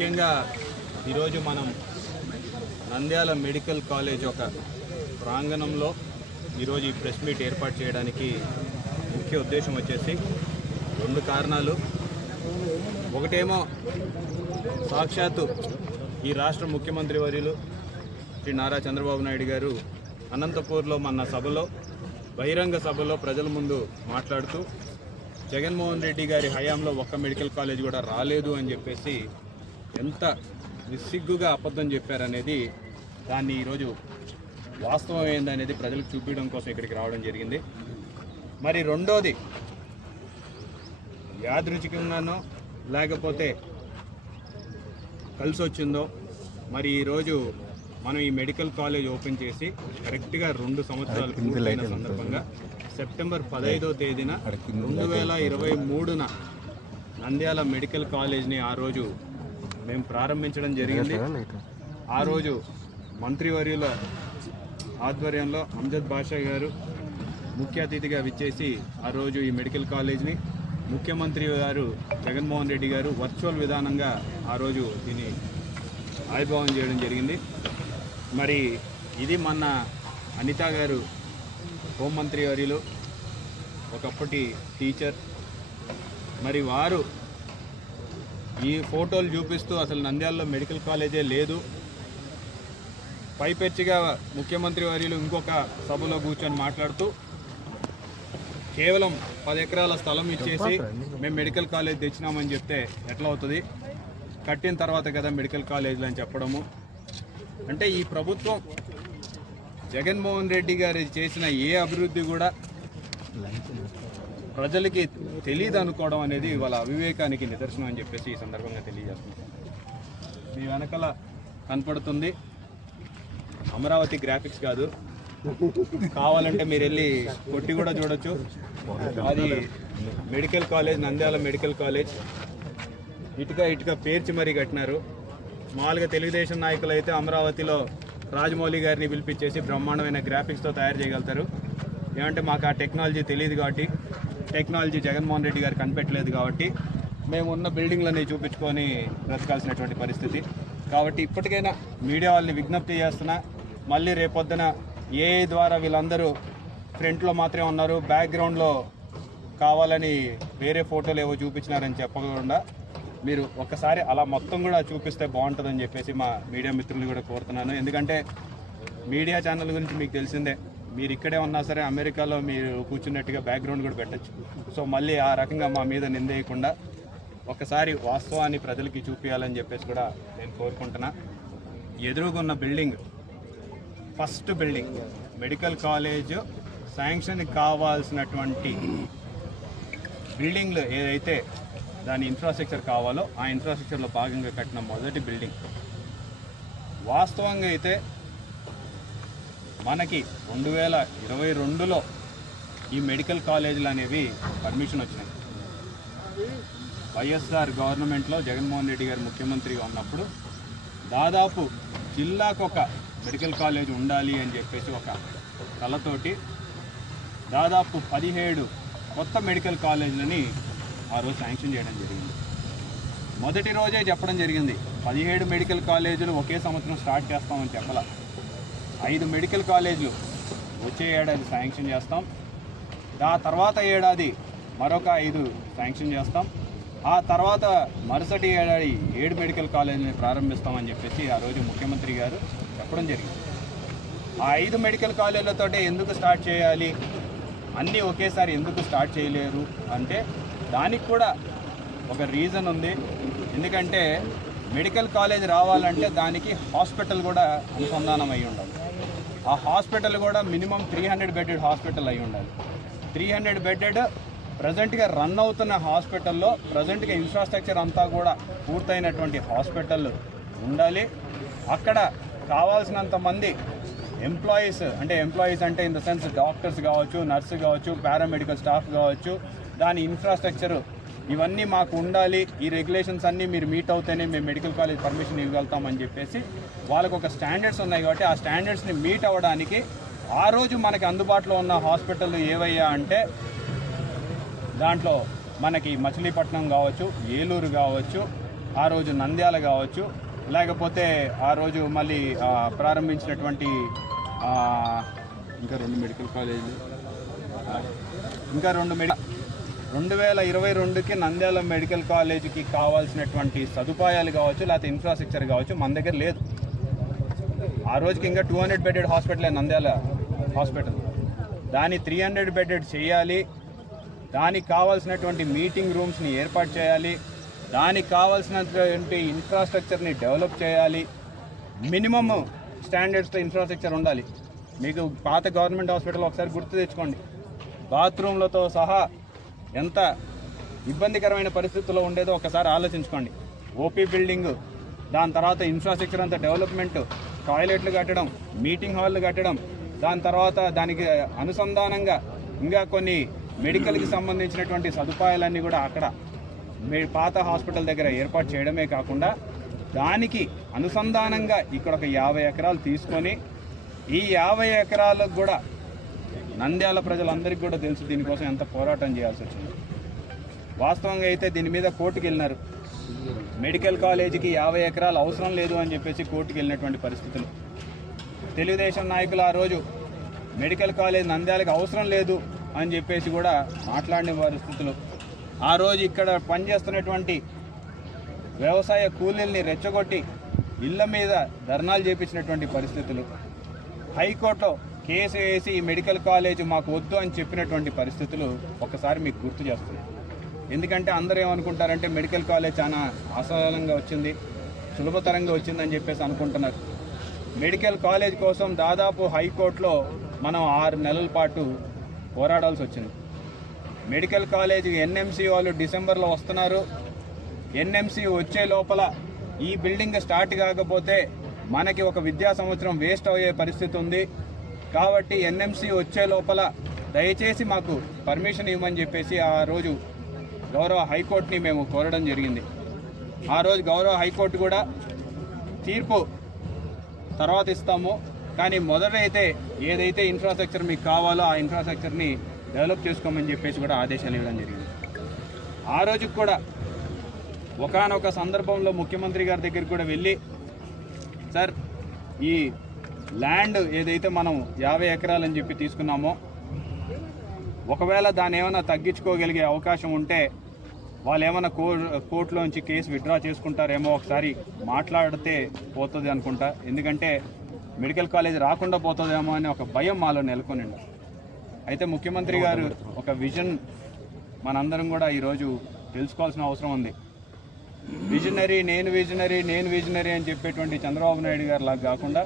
ముఖ్యంగా ఈరోజు మనం నంద్యాల మెడికల్ కాలేజ్ ఒక ప్రాంగణంలో ఈరోజు ఈ ప్రెస్ మీట్ ఏర్పాటు చేయడానికి ముఖ్య ఉద్దేశం వచ్చేసి రెండు కారణాలు. ఒకటేమో సాక్షాత్తు ఈ రాష్ట్ర ముఖ్యమంత్రి వర్యులు శ్రీ నారా చంద్రబాబు నాయుడు గారు అనంతపూర్లో మన సభలో బహిరంగ సభలో ప్రజల ముందు మాట్లాడుతూ జగన్మోహన్ రెడ్డి గారి హయాంలో ఒక్క మెడికల్ కాలేజ్ కూడా రాలేదు అని చెప్పేసి ఎంత నిస్సిగ్గుగా అబద్ధం చెప్పారనేది దాన్ని ఈరోజు వాస్తవం ఏందనేది ప్రజలకు చూపించడం కోసం ఇక్కడికి రావడం జరిగింది. మరి రెండోది యాదృచ్ఛికంగానో లేకపోతే కలిసి వచ్చిందో మరి ఈరోజు మనం ఈ మెడికల్ కాలేజ్ ఓపెన్ చేసి కరెక్ట్గా 2 సంవత్సరాలు పూర్తయిన సందర్భంగా సెప్టెంబర్ 15వ తేదీన 2023న నంద్యాల మెడికల్ కాలేజ్ని ఆ రోజు మేము ప్రారంభించడం జరిగింది. ఆ రోజు మంత్రివర్యుల ఆధ్వర్యంలో అమ్జద్ బాషా గారు ముఖ్య అతిథిగా విచ్చేసి ఆ రోజు ఈ మెడికల్ కాలేజ్ని ముఖ్యమంత్రి గారు జగన్మోహన్ రెడ్డి గారు వర్చువల్ విధానంగా ఆ రోజు దీన్ని ఆవిర్భావం చేయడం జరిగింది. మరి ఇది మొన్న అనిత గారు హోంమంత్రి వర్యులు ఒకప్పటి టీచర్, మరి వారు ఈ ఫోటోలు చూపిస్తూ అసలు నంద్యాలలో మెడికల్ కాలేజే లేదు, పైపెచ్చిగా ముఖ్యమంత్రి వర్యులు ఇంకొక సభలో కూర్చొని మాట్లాడుతూ కేవలం 10 ఎకరాల స్థలం ఇచ్చేసి మేము మెడికల్ కాలేజ్ తెచ్చినామని చెప్తే ఎట్లా అవుతుంది, కట్టిన తర్వాత కదా మెడికల్ కాలేజీలు అని చెప్పడము. అంటే ఈ ప్రభుత్వం జగన్మోహన్ రెడ్డి గారు చేసిన ఏ అభివృద్ధి కూడా ప్రజలకి తెలియదు అనుకోవడం అనేది వాళ్ళ అవివేకానికి నిదర్శనం అని చెప్పేసి ఈ సందర్భంగా తెలియజేస్తున్నాం. మీ వెనకాల కనపడుతుంది అమరావతి గ్రాఫిక్స్ కాదు, కావాలంటే మీరు వెళ్ళి కొట్టి కూడా చూడొచ్చు. అది medical college, Nandyal medical college. ఇటుక పేర్చి మరీ కట్టినారు. మామూలుగా తెలుగుదేశం నాయకులు అయితే అమరావతిలో రాజమౌళి గారిని పిలిపించేసి బ్రహ్మాండమైన గ్రాఫిక్స్తో తయారు చేయగలుగుతారు. ఏమంటే మాకు ఆ టెక్నాలజీ తెలియదు కాబట్టి, టెక్నాలజీ జగన్మోహన్ రెడ్డి గారు కనిపెట్టలేదు కాబట్టి మేము ఉన్న బిల్డింగ్లన్నీ చూపించుకొని బ్రతకాల్సినటువంటి పరిస్థితి. కాబట్టి ఇప్పటికైనా మీడియా వాళ్ళని విజ్ఞప్తి చేస్తున్నా, మళ్ళీ రేపొద్దున ఏఐ ద్వారా వీళ్ళందరూ ఫ్రంట్లో మాత్రమే ఉన్నారు, బ్యాక్గ్రౌండ్లో కావాలని వేరే ఫోటోలు ఏవో చూపించినారని చెప్పకుండా మీరు ఒక్కసారి అలా మొత్తం కూడా చూపిస్తే బాగుంటుందని చెప్పేసి మా మీడియా మిత్రులు కూడా కోరుతున్నాను. ఎందుకంటే మీడియా ఛానల్ గురించి మీకు తెలిసిందే, మీరు ఇక్కడే ఉన్నా సరే అమెరికాలో మీరు కూర్చున్నట్టుగా బ్యాక్గ్రౌండ్ కూడా పెట్టచ్చు. సో మళ్ళీ ఆ రకంగా మా మీద నిందేయకుండా ఒకసారి వాస్తవాన్ని ప్రజలకి చూపించాలని చెప్పేసి కూడా నేను కోరుకుంటున్నా. ఎదురుగున్న building first building medical college sanction కావాల్సినటువంటి బిల్డింగ్లు ఏదైతే దాని ఇన్ఫ్రాస్ట్రక్చర్ కావాలో ఆ ఇన్ఫ్రాస్ట్రక్చర్లో భాగంగా కట్టిన మొదటి బిల్డింగ్. వాస్తవంగా అయితే మనకి 2022లో ఈ మెడికల్ కాలేజీలు అనేవి పర్మిషన్ వచ్చినాయి. వైఎస్ఆర్ గవర్నమెంట్లో జగన్మోహన్ రెడ్డి గారు ముఖ్యమంత్రిగా ఉన్నప్పుడు దాదాపు జిల్లాకు ఒక మెడికల్ కాలేజ్ ఉండాలి అని చెప్పేసి ఒక కళతోటి దాదాపు 17 కొత్త మెడికల్ కాలేజీలని ఆ రోజు శాంక్షన్ చేయడం జరిగింది. మొదటి రోజే చెప్పడం జరిగింది 17 మెడికల్ కాలేజీలు ఒకే సంవత్సరం స్టార్ట్ చేస్తామని చెప్పాల. 5 మెడికల్ కాలేజీలు వచ్చే ఏడాది శాంక్షన్ చేస్తాం, ఆ తర్వాత ఏడాది మరొక 5 శాంక్షన్ చేస్తాం, ఆ తర్వాత మరుసటి ఏడాది 7 మెడికల్ కాలేజీని ప్రారంభిస్తామని చెప్పేసి ఆ రోజు ముఖ్యమంత్రి గారు చెప్పడం జరిగింది. ఆ 5 మెడికల్ కాలేజీలతోటే ఎందుకు స్టార్ట్ చేయాలి, అన్నీ ఒకేసారి ఎందుకు స్టార్ట్ చేయలేరు అంటే దానికి కూడా ఒక రీజన్ ఉంది. ఎందుకంటే మెడికల్ కాలేజ్ రావాలంటే దానికి హాస్పిటల్ కూడా అనుసంధానం అయి ఉండాలి. ఆ హాస్పిటల్ కూడా మినిమం 300 బెడెడ్ హాస్పిటల్ అయి ఉండాలి. 300 బెడెడ్ ప్రజెంట్గా రన్ అవుతున్న హాస్పిటల్లో ప్రజెంట్గా ఇన్ఫ్రాస్ట్రక్చర్ అంతా కూడా పూర్తయినటువంటి హాస్పిటల్ ఉండాలి. అక్కడ కావాల్సినంత మంది ఎంప్లాయీస్ అంటే ఇన్ ద సెన్స్ డాక్టర్స్ కావచ్చు, నర్సు కావచ్చు, పారామెడికల్ స్టాఫ్ కావచ్చు, దాని ఇన్ఫ్రాస్ట్రక్చరు ఇవన్నీ మాకు ఉండాలి. ఈ రెగ్యులేషన్స్ అన్నీ మీరు మీట్ అవుతేనే మేము మెడికల్ కాలేజ్ పర్మిషన్ ఇవ్వగలుగుతామని చెప్పేసి వాళ్ళకు ఒక స్టాండర్డ్స్ ఉన్నాయి. కాబట్టి ఆ స్టాండర్డ్స్ని మీట్ అవ్వడానికి ఆ రోజు మనకి అందుబాటులో ఉన్న హాస్పిటల్ ఏవయ్యా అంటే దాంట్లో మనకి మచిలీపట్నం కావచ్చు, ఏలూరు కావచ్చు, ఆ రోజు నంద్యాల కావచ్చు, లేకపోతే ఆ రోజు మళ్ళీ ప్రారంభించినటువంటి ఇంకా 2 మెడికల్ కాలేజీలు, ఇంకా 2022కి నంద్యాల మెడికల్ కాలేజీకి కావాల్సినటువంటి సదుపాయాలు కావచ్చు, లేకపోతే ఇన్ఫ్రాస్ట్రక్చర్ కావచ్చు మన దగ్గర లేదు. ఆ రోజుకి ఇంకా 200 బెడెడ్ హాస్పిటలే నంద్యాల హాస్పిటల్. దాన్ని 300 బెడెడ్ చేయాలి. దానికి కావాల్సినటువంటి మీటింగ్ రూమ్స్ని ఏర్పాటు చేయాలి. దానికి కావాల్సినటువంటి ఇన్ఫ్రాస్ట్రక్చర్ని డెవలప్ చేయాలి. మినిమమ్ స్టాండర్డ్స్తో ఇన్ఫ్రాస్ట్రక్చర్ ఉండాలి. మీకు పాత గవర్నమెంట్ హాస్పిటల్ ఒకసారి గుర్తు తెచ్చుకోండి. బాత్రూమ్లతో సహా ఎంత ఇబ్బందికరమైన పరిస్థితుల్లో ఉండేదో ఒకసారి ఆలోచించుకోండి. ఓపీ బిల్డింగ్, దాని తర్వాత ఇన్ఫ్రాస్ట్రక్చర్ అంతా డెవలప్మెంట్, టాయిలెట్లు కట్టడం, మీటింగ్ హాల్లు కట్టడం, దాని తర్వాత దానికి అనుసంధానంగా ఇంకా కొన్ని మెడికల్కి సంబంధించినటువంటి సదుపాయాలన్నీ కూడా అక్కడ పాత హాస్పిటల్ దగ్గర ఏర్పాటు చేయడమే కాకుండా దానికి అనుసంధానంగా ఇక్కడ ఒక 50 ఎకరాలు తీసుకొని, ఈ 50 ఎకరాలకు కూడా నంద్యాల ప్రజలందరికీ కూడా తెలుసు దీనికోసం ఎంత పోరాటం చేయాల్సి వచ్చింది. వాస్తవంగా అయితే దీని మీద కోర్టుకు వెళ్ళినారు. మెడికల్ కాలేజీకి 50 ఎకరాలు అవసరం లేదు అని చెప్పేసి కోర్టుకు వెళ్ళినటువంటి పరిస్థితులు. తెలుగుదేశం నాయకులు ఆ రోజు మెడికల్ కాలేజ్ నంద్యాలకు అవసరం లేదు అని చెప్పేసి కూడా మాట్లాడిన పరిస్థితులు. ఆ రోజు ఇక్కడ పనిచేస్తున్నటువంటి వ్యవసాయ కూలీల్ని రెచ్చగొట్టి ఇళ్ల మీద ధర్నాలు చేపించినటువంటి పరిస్థితులు. హైకోర్టులో కేసు వేసి ఈ మెడికల్ కాలేజ్ మాకు వద్దు అని చెప్పినటువంటి పరిస్థితులు ఒకసారి మీకు గుర్తు చేస్తున్నాయి. ఎందుకంటే అందరూ ఏమనుకుంటారంటే మెడికల్ కాలేజ్ చాలా అసహనంగా వచ్చింది, సులభతరంగా వచ్చిందని చెప్పేసి అనుకుంటున్నారు. మెడికల్ కాలేజ్ కోసం దాదాపు హైకోర్టులో మనం 6 నెలల పాటు పోరాడాల్సి వచ్చింది. మెడికల్ కాలేజ్ ఎన్ఎంసీ వాళ్ళు డిసెంబర్లో వస్తున్నారు. ఎన్ఎంసీ వచ్చే లోపల ఈ బిల్డింగ్ స్టార్ట్ కాకపోతే మనకి ఒక విద్యా సంవత్సరం వేస్ట్ అయ్యే పరిస్థితి ఉంది. కాబట్టి ఎన్ఎంసీ వచ్చే లోపల దయచేసి మాకు పర్మిషన్ ఇవ్వమని చెప్పేసి ఆ రోజు గౌరవ హైకోర్టుని మేము కోరడం జరిగింది. ఆ రోజు గౌరవ హైకోర్టు కూడా తీర్పు తర్వాత ఇస్తాము, కానీ మొదటైతే ఏదైతే ఇన్ఫ్రాస్ట్రక్చర్ మీకు కావాలో ఆ ఇన్ఫ్రాస్ట్రక్చర్ని డెవలప్ చేసుకోమని చెప్పేసి కూడా ఆదేశాలు ఇవ్వడం జరిగింది. ఆ రోజు కూడా ఒకానొక సందర్భంలో ముఖ్యమంత్రి గారి దగ్గరికి కూడా వెళ్ళి, సార్ ఈ ల్యాండ్ ఏదైతే మనం 50 ఎకరాలని చెప్పి తీసుకున్నామో ఒకవేళ దాన్ని ఏమైనా తగ్గించుకోగలిగే అవకాశం ఉంటే వాళ్ళు ఏమైనా కోర్టులోంచి కేసు విత్డ్రా చేసుకుంటారేమో, ఒకసారి మాట్లాడితే పోతుంది అనుకుంటా. ఎందుకంటే మెడికల్ కాలేజ్ రాకుండా పోతుందేమో అని ఒక భయం మాలో నెలకొనిండు. అయితే ముఖ్యమంత్రి గారు ఒక విజన్ మనందరం కూడా ఈరోజు తెలుసుకోవాల్సిన అవసరం ఉంది. నేను విజనరీ అని చెప్పేటువంటి చంద్రబాబు నాయుడు గారు లాగా కాకుండా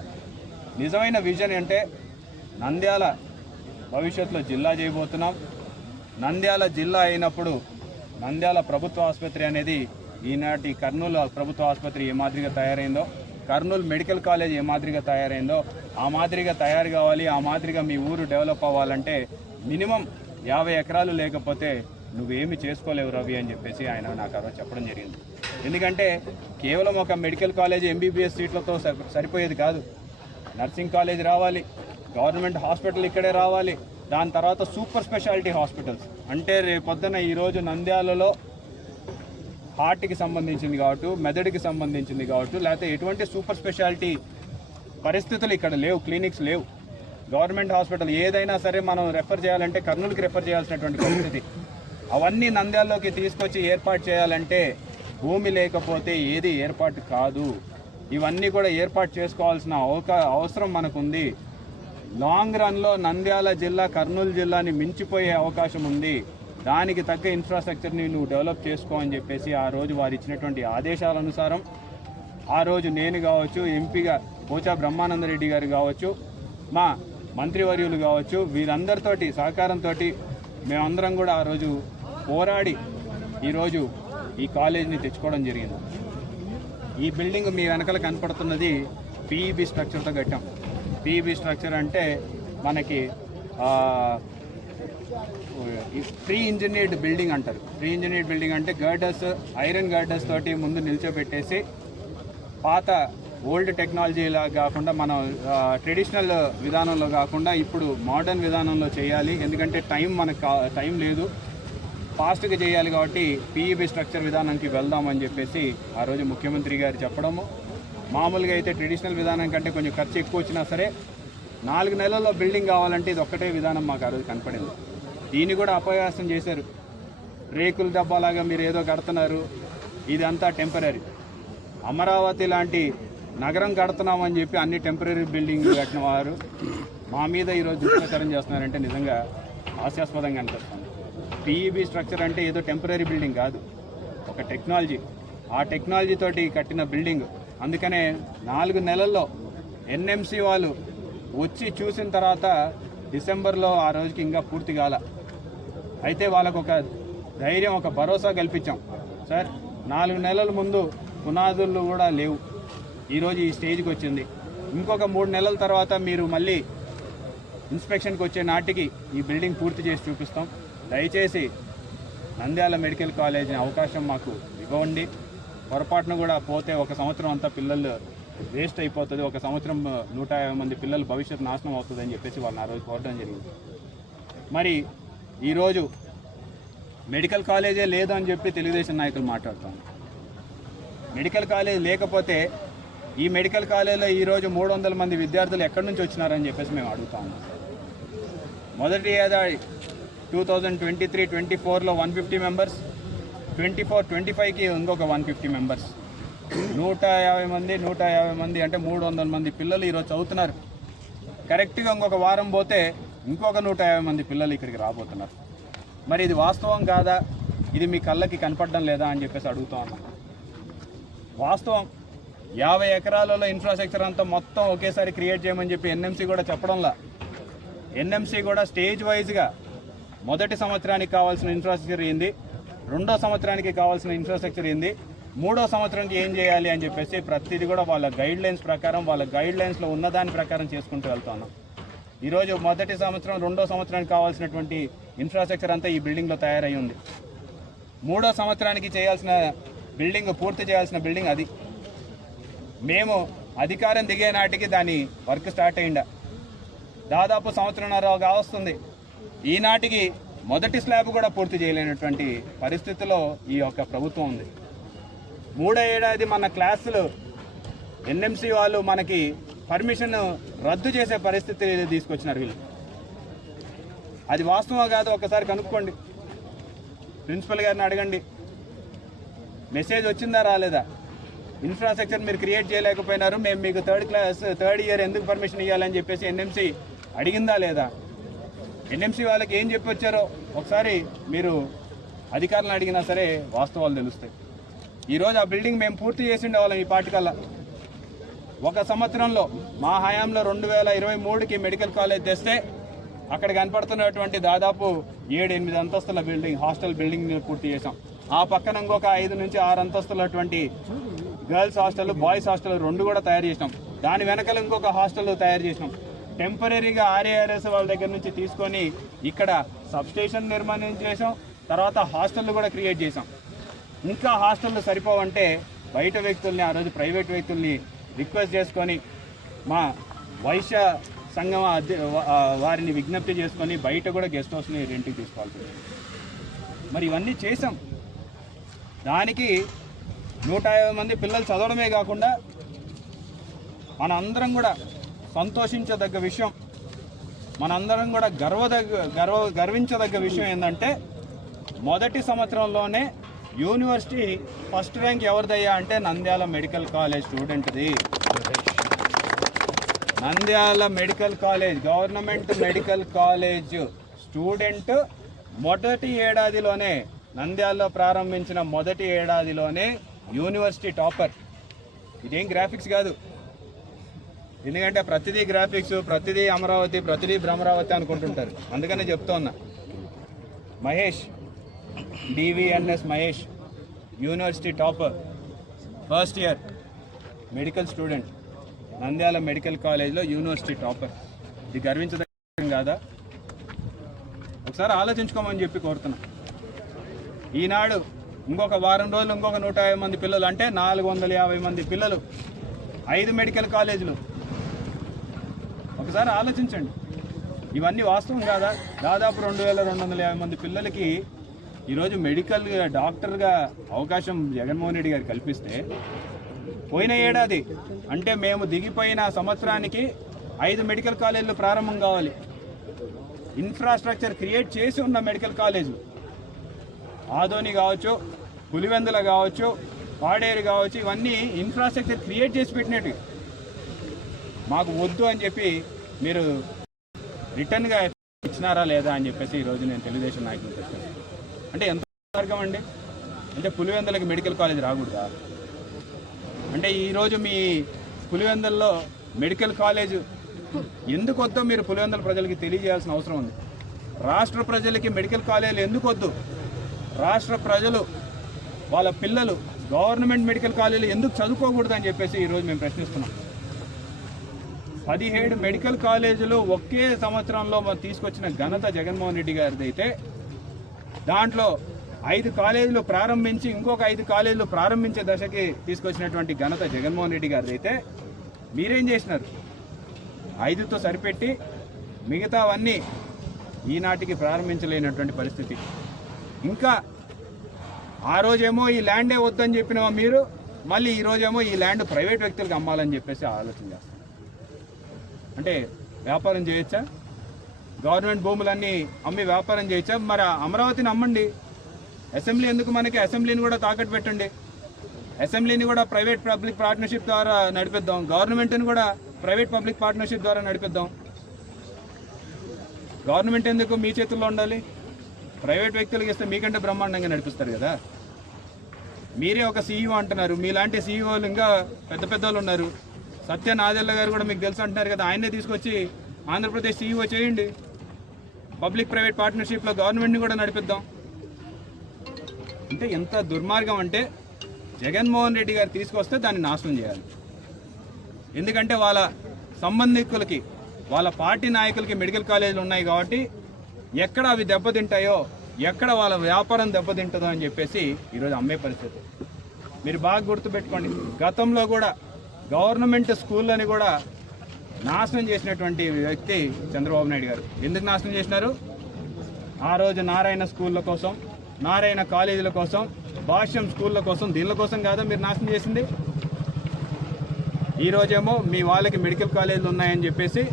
నిజమైన విజన్ అంటే నంద్యాల భవిష్యత్తులో జిల్లా చేయబోతున్నాం. నంద్యాల జిల్లా అయినప్పుడు నంద్యాల ప్రభుత్వ ఆసుపత్రి అనేది ఈనాటి కర్నూలు ప్రభుత్వ ఆసుపత్రి ఏ మాదిరిగా తయారైందో, కర్నూలు మెడికల్ కాలేజ్ ఏ మాదిరిగా తయారైందో ఆ మాదిరిగా తయారు కావాలి. ఆ మాదిరిగా మీ ఊరు డెవలప్ అవ్వాలంటే మినిమం 50 ఎకరాలు లేకపోతే నువ్వేమి చేసుకోలేవు రవి అని చెప్పేసి ఆయన నాకు ఆ చెప్పడం జరిగింది. ఎందుకంటే కేవలం ఒక మెడికల్ కాలేజ్ ఎంబీబీఎస్ సీట్లతో సరిపోయేది కాదు. నర్సింగ్ కాలేజ్ రావాలి, గవర్నమెంట్ హాస్పిటల్ ఇక్కడే రావాలి, దాని తర్వాత సూపర్ స్పెషాలిటీ హాస్పిటల్స్ అంటే రేపొద్దున ఈరోజు నంద్యాలలో హార్ట్కి సంబంధించింది కావచ్చు, మెదడుకి సంబంధించింది కావచ్చు, లేకపోతే ఎటువంటి సూపర్ స్పెషాలిటీ పరిస్థితులు ఇక్కడ లేవు, క్లినిక్స్ లేవు. గవర్నమెంట్ హాస్పిటల్ ఏదైనా సరే మనం రెఫర్ చేయాలంటే కర్నూలుకి రెఫర్ చేయాల్సినటువంటి పరిస్థితి. అవన్నీ నంద్యాలలోకి తీసుకొచ్చి ఏర్పాటు చేయాలంటే భూమి లేకపోతే ఏది ఏర్పాటు కాదు. ఇవన్నీ కూడా ఏర్పాటు చేసుకోవాల్సిన అవసరం మనకుంది. లాంగ్ రన్లో నంద్యాల జిల్లా కర్నూలు జిల్లాని మించిపోయే అవకాశం ఉంది. దానికి తగ్గ ఇన్ఫ్రాస్ట్రక్చర్ని నువ్వు డెవలప్ చేసుకో అని చెప్పేసి ఆ రోజు వారు ఇచ్చినటువంటి ఆదేశాల అనుసారం ఆ రోజు నేను కావచ్చు, ఎంపీగా పోచా బ్రహ్మానందరెడ్డి గారు కావచ్చు, మా మంత్రివర్యులు కావచ్చు, వీరందరితోటి సహకారంతో మేమందరం కూడా ఆ రోజు పోరాడి ఈరోజు ఈ కాలేజీని తెచ్చుకోవడం జరిగింది. ఈ బిల్డింగ్ మీ వెనకాల కనపడుతున్నది పీఈబీ స్ట్రక్చర్తో కట్టాం. పీఈబీ స్ట్రక్చర్ అంటే మనకి ప్రీ ఇంజనీర్డ్ బిల్డింగ్ అంటారు. ప్రీ ఇంజనీర్డ్ బిల్డింగ్ అంటే గర్డర్స్, ఐరన్ గర్డర్స్ తోటి ముందు నిల్చోబెట్టేసి పాత ఓల్డ్ టెక్నాలజీలా కాకుండా మనం ట్రెడిషనల్ విధానంలో కాకుండా ఇప్పుడు మోడర్న్ విధానంలో చేయాలి. ఎందుకంటే టైం లేదు. ఫాస్ట్గా చేయాలి కాబట్టి పీఈబీ స్ట్రక్చర్ విధానానికి వెళ్దామని చెప్పేసి ఆ రోజు ముఖ్యమంత్రి గారు చెప్పడము. మామూలుగా అయితే ట్రెడిషనల్ విధానం కంటే కొంచెం ఖర్చు ఎక్కువ వచ్చినా సరే 4 నెలల్లో బిల్డింగ్ కావాలంటే ఇది ఒక్కటే విధానం మాకు ఆ రోజు కనపడింది. దీన్ని కూడా అపయాసం చేశారు. రేకుల డబ్బాలాగా మీరు ఏదో కడుతున్నారు, ఇదంతా టెంపరీ. అమరావతి లాంటి నగరం కడుతున్నామని చెప్పి అన్ని టెంపరీ బిల్డింగ్లు కట్టిన వారు మా మీద ఈరోజు దుష్ప్రచారం చేస్తున్నారంటే నిజంగా హాస్యాస్పదంగా అనిపిస్తుంది. పీఈబీ స్ట్రక్చర్ అంటే ఏదో టెంపరీ బిల్డింగ్ కాదు, ఒక టెక్నాలజీ. ఆ టెక్నాలజీ తోటి కట్టిన బిల్డింగ్. అందుకనే 4 నెలల్లో ఎన్ఎంసీ వాళ్ళు వచ్చి చూసిన తర్వాత డిసెంబర్లో ఆ రోజుకి ఇంకా పూర్తి కాల. అయితే వాళ్ళకు ఒక ధైర్యం, ఒక భరోసా కల్పించాం. సార్ 4 నెలల ముందు పునాదులు కూడా లేవు, ఈరోజు ఈ స్టేజ్కి వచ్చింది. ఇంకొక 3 నెలల తర్వాత మీరు మళ్ళీ ఇన్స్పెక్షన్కి వచ్చే నాటికి ఈ బిల్డింగ్ పూర్తి చేసి చూపిస్తాం. దయచేసి నంద్యాల మెడికల్ కాలేజీ అవకాశం మాకు ఇవ్వండి. పొరపాటును కూడా పోతే 1 సంవత్సరం అంతా పిల్లలు వేస్ట్ అయిపోతుంది, 1 సంవత్సరం 150 మంది పిల్లల భవిష్యత్తు నాశనం అవుతుందని చెప్పేసి వాళ్ళని ఆ రోజు కోరడం జరిగింది. మరి ఈరోజు మెడికల్ కాలేజే లేదు అని చెప్పి తెలుగుదేశం నాయకులు మాట్లాడుతాం. మెడికల్ కాలేజ్ లేకపోతే ఈ మెడికల్ కాలేజీలో ఈరోజు 300 మంది విద్యార్థులు ఎక్కడి నుంచి వచ్చినారని చెప్పేసి మేము అడుగుతా ఉన్నాం. మొదటి ఏడాది 2023-24లో 150 మెంబర్స్, 24-25కి ఇంకొక 150 మెంబర్స్, 150 మంది అంటే 300 మంది పిల్లలు ఈరోజు చదువుతున్నారు. కరెక్ట్గా ఇంకొక వారం పోతే ఇంకొక 150 మంది పిల్లలు ఇక్కడికి రాబోతున్నారు. మరి ఇది వాస్తవం కాదా? ఇది మీ కళ్ళకి కనపడడం లేదా అని చెప్పేసి అడుగుతా ఉన్నాం. వాస్తవం 50 ఎకరాలలో ఇన్ఫ్రాస్ట్రక్చర్ అంతా మొత్తం ఒకేసారి క్రియేట్ చేయమని చెప్పి ఎన్ఎంసీ కూడా చెప్పడంలా. ఎన్ఎంసీ కూడా స్టేజ్ వైజ్గా మొదటి సంవత్సరానికి కావాల్సిన ఇన్ఫ్రాస్ట్రక్చర్ ఏంది, 2వ సంవత్సరానికి కావాల్సిన ఇన్ఫ్రాస్ట్రక్చర్ ఏంది, 3వ సంవత్సరానికి ఏం చేయాలి అని చెప్పేసి ప్రతిదీ కూడా వాళ్ళ గైడ్ లైన్స్ ప్రకారం, వాళ్ళ గైడ్ లైన్స్లో ఉన్నదాని ప్రకారం చేసుకుంటూ వెళ్తున్నాం. ఈరోజు మొదటి సంవత్సరం 2వ సంవత్సరానికి కావాల్సినటువంటి ఇన్ఫ్రాస్ట్రక్చర్ అంతా ఈ బిల్డింగ్లో తయారై ఉంది. 3వ సంవత్సరానికి చేయాల్సిన బిల్డింగ్, పూర్తి చేయాల్సిన బిల్డింగ్ అది. మేము అధికారం దిగే నాటికి దాని వర్క్ స్టార్ట్ అయ్యిందా, దాదాపు 1.5 సంవత్సరం కావస్తుంది. ఈనాటికి మొదటి స్లాబ్ కూడా పూర్తి చేయలేనటువంటి పరిస్థితిలో ఈ యొక్క ప్రభుత్వం ఉంది. 3వ ఏడాది మన క్లాసులు ఎన్ఎంసీ వాళ్ళు మనకి పర్మిషన్ రద్దు చేసే పరిస్థితి తీసుకొచ్చినారు వీళ్ళు. అది వాస్తవం కాదు ఒకసారి కనుక్కోండి, ప్రిన్సిపల్ గారిని అడగండి. మెసేజ్ వచ్చిందా రాలేదా? ఇన్ఫ్రాస్ట్రక్చర్ మీరు క్రియేట్ చేయలేకపోయినారు, మేము మీకు థర్డ్ ఇయర్ ఎందుకు పర్మిషన్ ఇవ్వాలని చెప్పేసి ఎన్ఎంసీ అడిగిందా లేదా? ఎన్ఎంసీ వాళ్ళకి ఏం చెప్పి వచ్చారో ఒకసారి మీరు అధికారులను అడిగినా సరే వాస్తవాలు తెలుస్తాయి. ఈరోజు ఆ బిల్డింగ్ మేము పూర్తి చేసిండే వాళ్ళం ఈ పాటికల్లా. 1 సంవత్సరంలో మా హయాంలో 2023కి మెడికల్ కాలేజ్ తెస్తే అక్కడ కనపడుతున్నటువంటి దాదాపు 7-8 అంతస్తుల బిల్డింగ్, హాస్టల్ బిల్డింగ్ పూర్తి చేసాం. ఆ పక్కన ఇంకొక 5 నుంచి 6 అంతస్తులటువంటి గర్ల్స్ హాస్టల్, బాయ్స్ హాస్టల్ 2 కూడా తయారు చేసినాం. దాని వెనకాల ఇంకొక హాస్టల్ తయారు చేసినాం. టెంపరీగా ఆర్ఏఆర్ఎస్ వాళ్ళ దగ్గర నుంచి తీసుకొని ఇక్కడ సబ్స్టేషన్ నిర్మాణం చేసాం. తర్వాత హాస్టళ్ళు కూడా క్రియేట్ చేసాం. ఇంకా హాస్టళ్ళు సరిపోవంటే బయట వ్యక్తుల్ని, ఆ రోజు ప్రైవేట్ వ్యక్తుల్ని రిక్వెస్ట్ చేసుకొని మా వైశ్య సంఘం వారిని విజ్ఞప్తి చేసుకొని బయట కూడా గెస్ట్ హౌస్ని రెంట్కి తీసుకోవాలి. మరి ఇవన్నీ చేసాం. దానికి 150 మంది పిల్లలు చదవడమే కాకుండా మనందరం కూడా సంతోషించదగ్గ విషయం, మనందరం కూడా గర్వించదగ్గ విషయం ఏంటంటే మొదటి సంవత్సరంలోనే యూనివర్సిటీ ఫస్ట్ ర్యాంక్ ఎవరిదయ్యా అంటే నంద్యాల మెడికల్ కాలేజ్ స్టూడెంట్ది. Nandyal medical college, government medical college student మొదటి ఏడాదిలోనే, నంద్యాలలో ప్రారంభించిన మొదటి ఏడాదిలోనే యూనివర్సిటీ టాపర్. ఇదేం గ్రాఫిక్స్ కాదు, ఎందుకంటే ప్రతిదీ గ్రాఫిక్స్, ప్రతిదీ అమరావతి, ప్రతిదీ భ్రమరావతి అనుకుంటుంటారు. అందుకనే చెప్తా ఉన్నా. Mahesh, DVNS Mahesh, university topper, first year medical student, Nandyal medical కాలేజ్లో యూనివర్సిటీ టాపర్. ఇది గర్వించదగ్గ కాదా? ఒకసారి ఆలోచించుకోమని చెప్పి కోరుతున్నాం. ఈనాడు ఇంకొక వారం రోజులు ఇంకొక 150 మంది పిల్లలు అంటే 450 మంది పిల్లలు, 5 మెడికల్ కాలేజీలు. ఒకసారి ఆలోచించండి, ఇవన్నీ వాస్తవం కాదా? దాదాపు 2250 మంది పిల్లలకి ఈరోజు మెడికల్ డాక్టర్గా అవకాశం జగన్మోహన్ రెడ్డి గారు కల్పిస్తే పోయిన ఏడాది అంటే మేము దిగిపోయిన సంవత్సరానికి 5 మెడికల్ కాలేజీలు ప్రారంభం కావాలి. ఇన్ఫ్రాస్ట్రక్చర్ క్రియేట్ చేసి ఉన్న మెడికల్ కాలేజీలు ఆదోని కావచ్చు, పులివెందుల కావచ్చు, పాడేరు కావచ్చు, ఇవన్నీ ఇన్ఫ్రాస్ట్రక్చర్ క్రియేట్ చేసి పెట్టినట్టు మాకు వద్దు అని చెప్పి మీరు రిటర్న్గా ఇచ్చినారా లేదా అని చెప్పేసి ఈరోజు నేను తెలుగుదేశం నాయకులు ప్రశ్నిస్తాను. అంటే ఎంత మార్గం అండి? అంటే పులివెందులకి మెడికల్ కాలేజ్ రాకూడదా? అంటే ఈరోజు మీ పులివెందుల్లో మెడికల్ కాలేజ్ ఎందుకు వద్దో మీరు పులివెందుల ప్రజలకి తెలియజేయాల్సిన అవసరం ఉంది. రాష్ట్ర ప్రజలకి మెడికల్ కాలేజీలు ఎందుకు వద్దు? రాష్ట్ర ప్రజలు వాళ్ళ పిల్లలు గవర్నమెంట్ మెడికల్ కాలేజీలు ఎందుకు చదువుకోకూడదు అని చెప్పేసి ఈరోజు మేము ప్రశ్నిస్తున్నాం. 17 మెడికల్ కాలేజీలు ఒకే సంవత్సరంలో తీసుకొచ్చిన ఘనత జగన్మోహన్ రెడ్డి గారిది అయితే, దాంట్లో 5 కాలేజీలు ప్రారంభించి ఇంకొక 5 కాలేజీలు ప్రారంభించే దశకి తీసుకొచ్చినటువంటి ఘనత జగన్మోహన్ రెడ్డి గారిది అయితే, మీరేం చేసినారు? 5తో సరిపెట్టి మిగతావన్నీ ఈనాటికి ప్రారంభించలేనటువంటి పరిస్థితి. ఇంకా ఆ రోజేమో ఈ ల్యాండే వద్దని చెప్పిన మీరు మళ్ళీ ఈ రోజేమో ఈ ల్యాండ్ ప్రైవేట్ వ్యక్తులకు అమ్మాలని చెప్పేసి ఆలోచన చేస్తారు. అంటే వ్యాపారం చేయొచ్చా? గవర్నమెంట్ భూములన్నీ అమ్మి వ్యాపారం చేయొచ్చా? మరి అమరావతిని అమ్మండి. అసెంబ్లీ ఎందుకు మనకి? అసెంబ్లీని కూడా తాకట్టు పెట్టండి. అసెంబ్లీని కూడా ప్రైవేట్ పబ్లిక్ పార్ట్నర్షిప్ ద్వారా నడిపిద్దాం. గవర్నమెంట్ని కూడా ప్రైవేట్ పబ్లిక్ పార్ట్నర్షిప్ ద్వారా నడిపిద్దాం. గవర్నమెంట్ ఎందుకు మీ చేతుల్లో ఉండాలి? ప్రైవేట్ వ్యక్తులకు ఇస్తే మీకంటే బ్రహ్మాండంగా నడిపిస్తారు కదా. మీరే ఒక సీఈఓ అంటున్నారు, మీలాంటి సీఈఓలు ఇంకా పెద్ద పెద్దోళ్ళు ఉన్నారు. సత్య నాదెల్ల గారు కూడా మీకు తెలుసు అంటున్నారు కదా, ఆయనే తీసుకొచ్చి ఆంధ్రప్రదేశ్ సీఈఓ చేయండి. పబ్లిక్ ప్రైవేట్ పార్ట్నర్షిప్లో గవర్నమెంట్ని కూడా నడిపిద్దాం. అంటే ఎంత దుర్మార్గం అంటే, జగన్మోహన్ రెడ్డి గారు తీసుకొస్తే దాన్ని నాశనం చేయాలి. ఎందుకంటే వాళ్ళ సంబంధికులకి, వాళ్ళ పార్టీ నాయకులకి మెడికల్ కాలేజీలు ఉన్నాయి కాబట్టి ఎక్కడ అవి దెబ్బతింటాయో, ఎక్కడ వాళ్ళ వ్యాపారం దెబ్బతింటుందో అని చెప్పేసి ఈరోజు అమ్మే పరిస్థితి. మీరు బాగా గుర్తుపెట్టుకోండి, గతంలో కూడా గవర్నమెంట్ స్కూళ్ళని కూడా నాశనం చేసినటువంటి వ్యక్తి చంద్రబాబు నాయుడు గారు. ఎందుకు నాశనం చేసినారు? ఆ రోజు నారాయణ స్కూళ్ళ కోసం, నారాయణ కాలేజీల కోసం, భాష్యం స్కూళ్ళ కోసం, దీనిల కోసం కాదా మీరు నాశనం చేసింది? ఈరోజేమో మీ వాళ్ళకి మెడికల్ కాలేజీలు ఉన్నాయని చెప్పేసి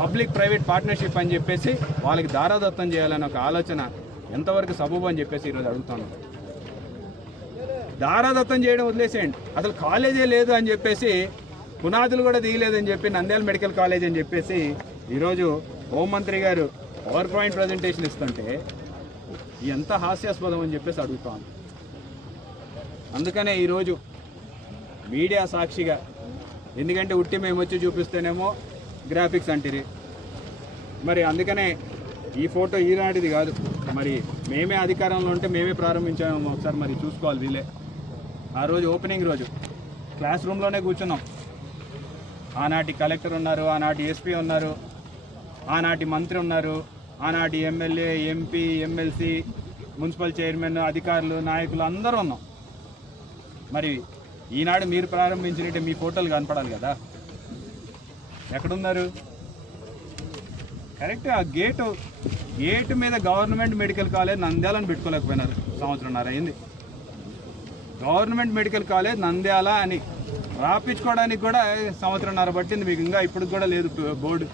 పబ్లిక్ ప్రైవేట్ పార్ట్నర్షిప్ అని చెప్పేసి వాళ్ళకి దారాదత్తం చేయాలని ఒక ఆలోచన ఎంతవరకు సబబు అని చెప్పేసి ఈరోజు అడుగుతాను. దారాదత్తం చేయడం వదిలేసేయండి, అసలు కాలేజే లేదు అని చెప్పేసి, పునాదులు కూడా దిగలేదని చెప్పి నంద్యాల మెడికల్ కాలేజ్ అని చెప్పేసి ఈరోజు హోంమంత్రి గారు పవర్ పాయింట్ ప్రజెంటేషన్ ఇస్తుంటే ఎంత హాస్యాస్పదం అని చెప్పేసి అడుగుతాను. అందుకనే ఈరోజు మీడియా సాక్షిగా, ఎందుకంటే ఉట్టి మేము వచ్చి చూపిస్తేనేమో గ్రాఫిక్స్ అంటారు, మరి అందుకనే ఈ ఫోటో ఈనాటిది కాదు, మరి మేమే అధికారంలో ఉంటే మేమే ప్రారంభించాము. ఒకసారి మరి చూసుకోవాలి వీళ్ళే. ఆ రోజు ఓపెనింగ్ రోజు క్లాస్ రూమ్లోనే కూర్చున్నాం. ఆనాటి కలెక్టర్ ఉన్నారు, ఆనాటి ఎస్పీ ఉన్నారు, ఆనాటి మంత్రి ఉన్నారు, ఆనాటి MLA, MP, MLC, municipal chairman, అధికారులు, నాయకులు అందరూ ఉన్నాం. మరి ఈనాడు మీరు ప్రారంభించినట్టే మీ ఫోటోలు కనపడాలి కదా, ఎక్కడున్నారు? కరెక్ట్. ఆ గేటు మీద గవర్నమెంట్ మెడికల్ కాలేజ్ నంద్యాలని పెట్టుకోలేకపోయినారు. సంవత్సరంన్నర అయింది. గవర్నమెంట్ మెడికల్ కాలేజ్ నంద్యాల అని రాపించుకోవడానికి కూడా సంవత్సరంన్నర పట్టింది మీకు. ఇంకా ఇప్పుడు కూడా లేదు బోర్డు.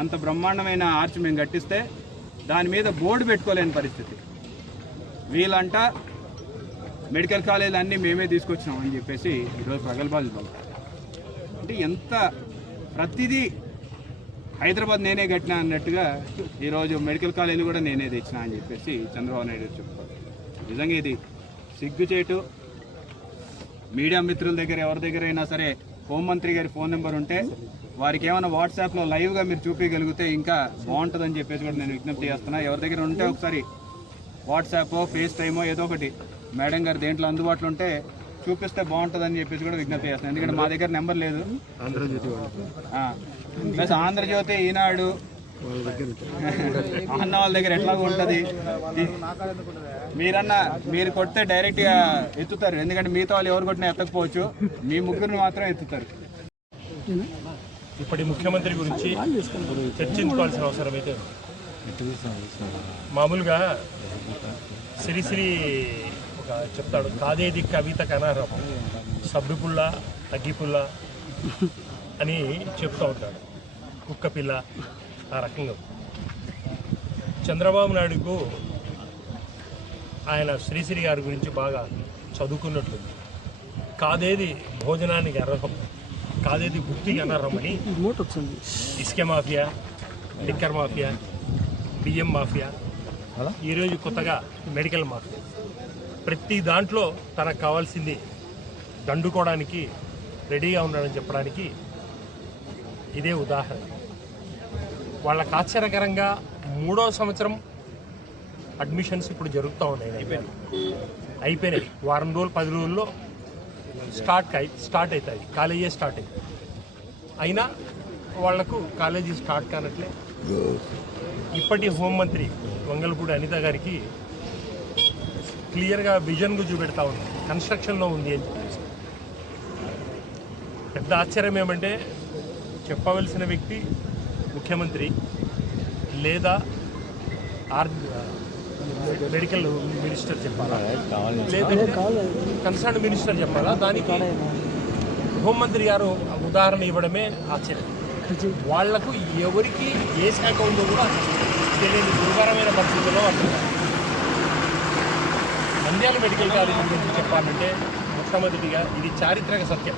అంత బ్రహ్మాండమైన ఆర్చ్ మేము కట్టిస్తే దాని మీద బోర్డు పెట్టుకోలేని పరిస్థితి. వీళ్ళంట మెడికల్ కాలేజీలు అన్నీ మేమే తీసుకొచ్చినాం అని చెప్పేసి ఈరోజు ప్రగల్భాలు పలుకుతారు. అంటే ఎంత ప్రతిదీ హైదరాబాద్ నేనే కట్టినా అన్నట్టుగా ఈరోజు మెడికల్ కాలేజీలు కూడా నేనే తెచ్చినా అని చెప్పేసి చంద్రబాబు నాయుడు చెప్తారు. నిజంగా ఇది సిగ్గుచేటు. మీడియా మిత్రుల దగ్గర ఎవరి దగ్గర అయినా సరే హోంమంత్రి గారి ఫోన్ నెంబర్ ఉంటే వారికి ఏమైనా వాట్సాప్లో లైవ్గా మీరు చూపించగలిగితే ఇంకా బాగుంటుందని చెప్పేసి కూడా నేను విజ్ఞప్తి చేస్తున్నా. ఎవరి దగ్గర ఉంటే ఒకసారి వాట్సాప్, ఫేస్ టైమో ఏదో ఒకటి మేడం గారు దేంట్లో అందుబాటులో ఉంటే చూపిస్తే బాగుంటుందని చెప్పేసి కూడా విజ్ఞప్తి చేస్తున్నాను. ఎందుకంటే మా దగ్గర నెంబర్ లేదు. ప్లస్ ఆంధ్రజ్యోతి, ఈనాడు, అన్న వాళ్ళ దగ్గర ఎట్లాగో ఉంటుంది. మీరు కొడితే డైరెక్ట్గా ఎత్తుతారు, ఎందుకంటే మిగతా వాళ్ళు ఎవరు కొట్టినా ఎత్తకపోవచ్చు, మీ ముగ్గురిని మాత్రం ఎత్తుతారు. ఇప్పటి ముఖ్యమంత్రి గురించి చర్చించుకోవాల్సిన అవసరం అయితే మామూలుగా శ్రీశ్రీ ఒక చెప్తాడు, కాదేది కవిత కనర్హం సబ్బిపుల్ల అగ్గిపుల్ల అని చెప్తూ ఉంటాడు, కుక్క పిల్ల ఆ రకంగా. చంద్రబాబు నాయుడుకు ఆయన శ్రీశ్రీ గారి గురించి బాగా చదువుకున్నట్లుంది. కాదేది భోజనానికి అనర్హం, కాదేది వృత్తికి అనర్హం అని ఇసుక మాఫియా, లిక్కర్ మాఫియా, బియ్యం మాఫియా, ఈరోజు కొత్తగా మెడికల్ మాఫియా, ప్రతి దాంట్లో తనకు కావాల్సింది దండుకోవడానికి రెడీగా ఉన్నాడని చెప్పడానికి ఇదే ఉదాహరణ. వాళ్ళకి ఆశ్చర్యకరంగా 3వ సంవత్సరం అడ్మిషన్స్ ఇప్పుడు జరుగుతూ ఉన్నాయి, అయిపోయినాయి. వారం రోజులు 10 రోజుల్లో స్టార్ట్ అవుతాయి, కాలేజీ స్టార్ట్ అవుతాయి. అయినా వాళ్లకు కాలేజీ స్టార్ట్ కానట్లే. ఇప్పటి హోంమంత్రి వంగలపూడి అనిత గారికి క్లియర్గా విజన్గా చూపెడతా ఉంది, కన్స్ట్రక్షన్లో ఉంది అని చెప్పేసి. పెద్ద ఆశ్చర్యం ఏమంటే చెప్పవలసిన వ్యక్తి ముఖ్యమంత్రి లేదా మెడికల్ మినిస్టర్ చెప్పాలా, లేదంటే కన్సర్న్ మినిస్టర్ చెప్పాలా? దానికి హోంమంత్రి గారు ఉదాహరణ ఇవ్వడమే ఆశ్చర్యం. వాళ్లకు ఎవరికి ఏ శాఖ ఉందో కూడా తెలియని దుర్భరమైన పరిస్థితుల్లో అర్థం. నంద్యాల మెడికల్ కాలేజీ గురించి చెప్పాలంటే మొట్టమొదటిగా ఇది చారిత్రక సత్యం.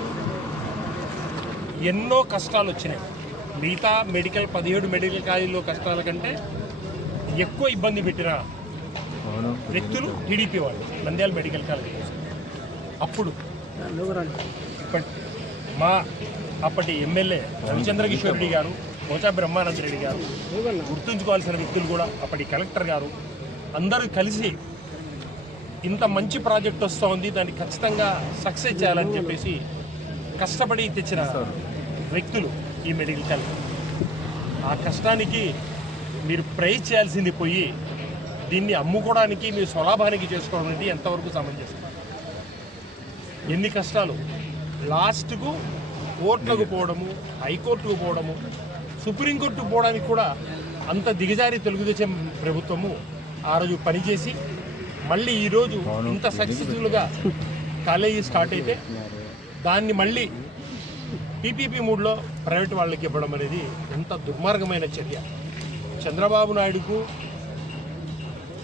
ఎన్నో కష్టాలు వచ్చినాయి. మిగతా 17 మెడికల్ కాలేజీలో కష్టాల కంటే ఎక్కువ ఇబ్బంది పెట్టిన వ్యక్తులు టీడీపీ వాళ్ళు నంద్యాల మెడికల్ కాలేజీ. అప్పుడు అప్పటి ఎమ్మెల్యే రవిచంద్ర కిషోర్ రెడ్డి గారు, పోచా బ్రహ్మానంద రెడ్డి గారు, గుర్తుంచుకోవాల్సిన వ్యక్తులు కూడా అప్పటి కలెక్టర్ గారు అందరూ కలిసి ఇంత మంచి ప్రాజెక్ట్ వస్తూ ఉంది, దాన్ని ఖచ్చితంగా సక్సెస్ చేయాలని చెప్పేసి కష్టపడి తెచ్చిన వ్యక్తులు ఈ మెడికల్ కాలేజ్. ఆ కష్టానికి మీరు ప్రైజ్ చేయాల్సింది పోయి దీన్ని అమ్ముకోవడానికి మీరు స్వలాభానికి చేసుకోవడం అనేది ఎంతవరకు సమంజసం? ఎన్ని కష్టాలు! లాస్ట్కు కోర్టులకు పోవడము, హైకోర్టుకు పోవడము, సుప్రీంకోర్టుకు పోవడానికి కూడా అంత దిగజారి తెలుగుదేశం ప్రభుత్వము ఆ రోజు పనిచేసి మళ్ళీ ఈరోజు ఇంత సక్సెస్ఫుల్గా కాలేజీ స్టార్ట్ అయితే దాన్ని మళ్ళీ పీపీపీ మూడ్లో ప్రైవేట్ వాళ్ళకి ఇవ్వడం అనేది ఎంత దుర్మార్గమైన చర్య. చంద్రబాబు నాయుడుకు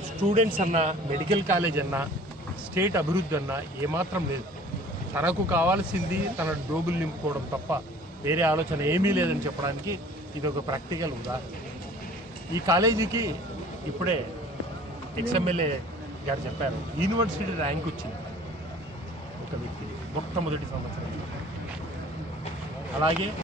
స్టూడెంట్స్ అన్నా, మెడికల్ కాలేజ్ అన్నా, స్టేట్ అభివృద్ధి అన్నా ఏమాత్రం లేదు. తనకు కావాల్సింది తన డోబులు నింపుకోవడం తప్ప వేరే ఆలోచన ఏమీ లేదని చెప్పడానికి ఇది ఒక ప్రాక్టికల్ ఉదాహరణ. ఈ కాలేజీకి ఇప్పుడే ఎక్స్ఎమ్మెల్యే గారు చెప్పారు, యూనివర్సిటీ ర్యాంక్ వచ్చింది ఒక వ్యక్తి మొట్టమొదటి సంవత్సరం. అలాగే